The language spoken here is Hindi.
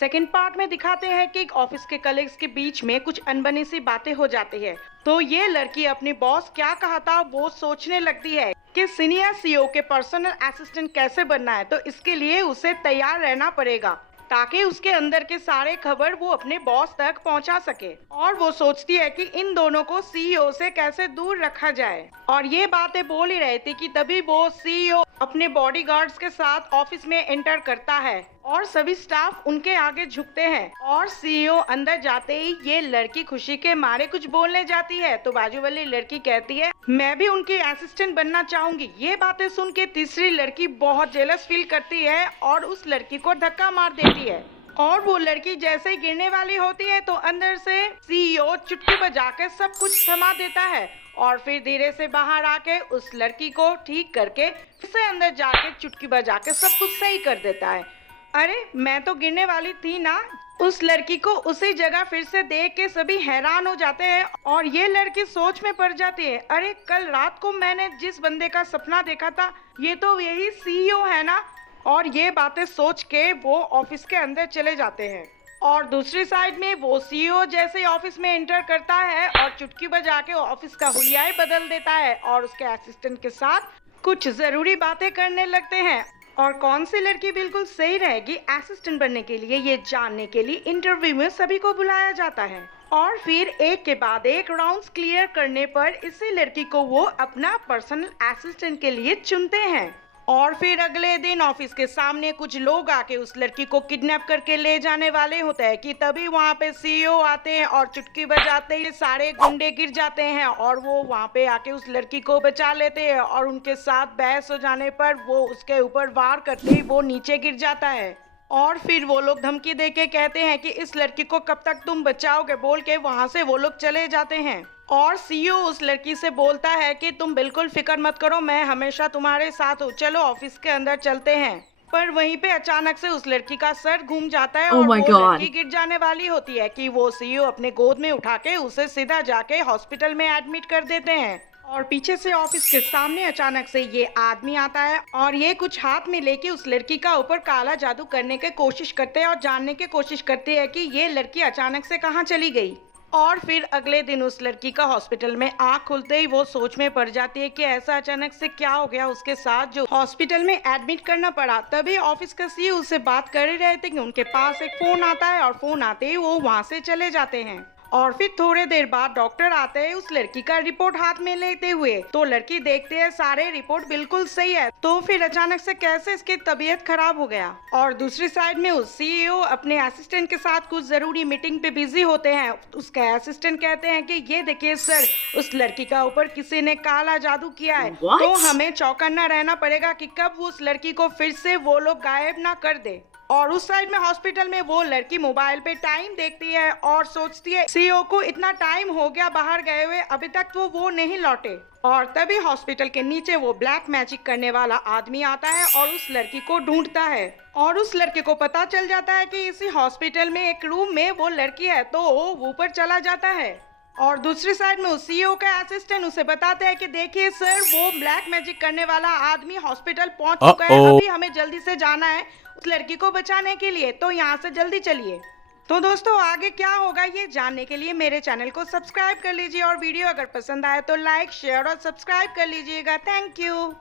सेकंड पार्ट में दिखाते हैं कि एक ऑफिस के कलीग्स के बीच में कुछ अनबनी सी बातें हो जाती है। तो ये लड़की अपनी बॉस क्या कहा था वो सोचने लगती है कि सीनियर सीईओ के पर्सनल असिस्टेंट कैसे बनना है। तो इसके लिए उसे तैयार रहना पड़ेगा ताकि उसके अंदर के सारे खबर वो अपने बॉस तक पहुंचा सके। और वो सोचती है कि इन दोनों को सीईओ से कैसे दूर रखा जाए। और ये बातें बोल ही रही थी कि तभी वो सीईओ अपने बॉडीगार्ड्स के साथ ऑफिस में एंटर करता है और सभी स्टाफ उनके आगे झुकते हैं। और सीईओ अंदर जाते ही ये लड़की खुशी के मारे कुछ बोलने जाती है तो बाजू वाली लड़की कहती है मैं भी उनकी असिस्टेंट बनना चाहूंगी। ये बातें सुन के तीसरी लड़की बहुत जेलस फील करती है और उस लड़की को धक्का मार देती है। और वो लड़की जैसे ही गिरने वाली होती है तो अंदर से सीईओ चुटकी बजाकर सब कुछ थमा देता है और फिर धीरे से बाहर आके उस लड़की को ठीक करके फिर से अंदर जाके चुटकी बजा के सब कुछ सही कर देता है। अरे मैं तो गिरने वाली थी ना। उस लड़की को उसी जगह फिर से देख के सभी हैरान हो जाते हैं और ये लड़की सोच में पड़ जाती है, अरे कल रात को मैंने जिस बंदे का सपना देखा था ये तो यही सीईओ है ना। और ये बातें सोच के वो ऑफिस के अंदर चले जाते हैं। और दूसरी साइड में वो सीईओ जैसे ही ऑफिस में एंटर करता है और चुटकी बजा के ऑफिस का हुलिया ही बदल देता है और उसके असिस्टेंट के साथ कुछ जरूरी बातें करने लगते हैं। और कौन सी लड़की बिल्कुल सही रहेगी असिस्टेंट बनने के लिए ये जानने के लिए इंटरव्यू में सभी को बुलाया जाता है। और फिर एक के बाद एक राउंड्स क्लियर करने पर इसी लड़की को वो अपना पर्सनल असिस्टेंट के लिए चुनते हैं। और फिर अगले दिन ऑफिस के सामने कुछ लोग आके उस लड़की को किडनैप करके ले जाने वाले होते हैं कि तभी वहाँ पे सीईओ आते हैं और चुटकी बजाते ही सारे गुंडे गिर जाते हैं और वो वहाँ पे आके उस लड़की को बचा लेते हैं। और उनके साथ बहस हो जाने पर वो उसके ऊपर वार करते ही वो नीचे गिर जाता है। और फिर वो लोग धमकी देके कहते हैं कि इस लड़की को कब तक तुम बचाओगे बोल के वहाँ से वो लोग चले जाते हैं। और सीईओ उस लड़की से बोलता है कि तुम बिल्कुल फिक्र मत करो, मैं हमेशा तुम्हारे साथ हूँ, चलो ऑफिस के अंदर चलते हैं। पर वहीं पे अचानक से उस लड़की का सर घूम जाता है और वो लड़की गिर जाने वाली होती है कि वो सीईओ अपने गोद में उठा के उसे सीधा जाके हॉस्पिटल में एडमिट कर देते हैं। और पीछे से ऑफिस के सामने अचानक से ये आदमी आता है और ये कुछ हाथ में लेके उस लड़की का ऊपर काला जादू करने की कोशिश करते हैं और जानने की कोशिश करते हैं कि ये लड़की अचानक से कहाँ चली गई। और फिर अगले दिन उस लड़की का हॉस्पिटल में आँख खुलते ही वो सोच में पड़ जाती है कि ऐसा अचानक से क्या हो गया उसके साथ जो हॉस्पिटल में एडमिट करना पड़ा। तभी ऑफिस का सीईओ उससे बात कर ही रहे थे कि उनके पास एक फोन आता है और फोन आते ही वो वहाँ से चले जाते हैं। और फिर थोड़े देर बाद डॉक्टर आते हैं उस लड़की का रिपोर्ट हाथ में लेते हुए। तो लड़की देखते हैं सारे रिपोर्ट बिल्कुल सही है। तो फिर अचानक से कैसे इसकी तबीयत खराब हो गया। और दूसरी साइड में उस सीईओ अपने असिस्टेंट के साथ कुछ जरूरी मीटिंग पे बिजी होते हैं। उसके असिस्टेंट कहते हैं कि ये देखिए सर, उस लड़की का ऊपर किसी ने काला जादू किया है। तो हमें चौकन्ना रहना पड़ेगा कि कब वो उस लड़की को फिर से वो लोग गायब ना कर दे। और उस साइड में हॉस्पिटल में वो लड़की मोबाइल पे टाइम देखती है और सोचती है सीईओ को इतना टाइम हो गया बाहर गए हुए, अभी तक तो वो नहीं लौटे। और तभी हॉस्पिटल के नीचे वो ब्लैक मैजिक करने वाला आदमी आता है और उस लड़की को ढूंढता है। और उस लड़के को पता चल जाता है कि इसी हॉस्पिटल में एक रूम में वो लड़की है तो वो ऊपर चला जाता है। और दूसरी साइड में उस सीईओ का असिस्टेंट उसे बताते हैं कि देखिए सर, वो ब्लैक मैजिक करने वाला आदमी हॉस्पिटल पहुंच चुका है, अभी हमें जल्दी से जाना है उस लड़की को बचाने के लिए, तो यहाँ से जल्दी चलिए। तो दोस्तों आगे क्या होगा ये जानने के लिए मेरे चैनल को सब्सक्राइब कर लीजिए और वीडियो अगर पसंद आए तो लाइक शेयर और सब्सक्राइब कर लीजिएगा। Thank you.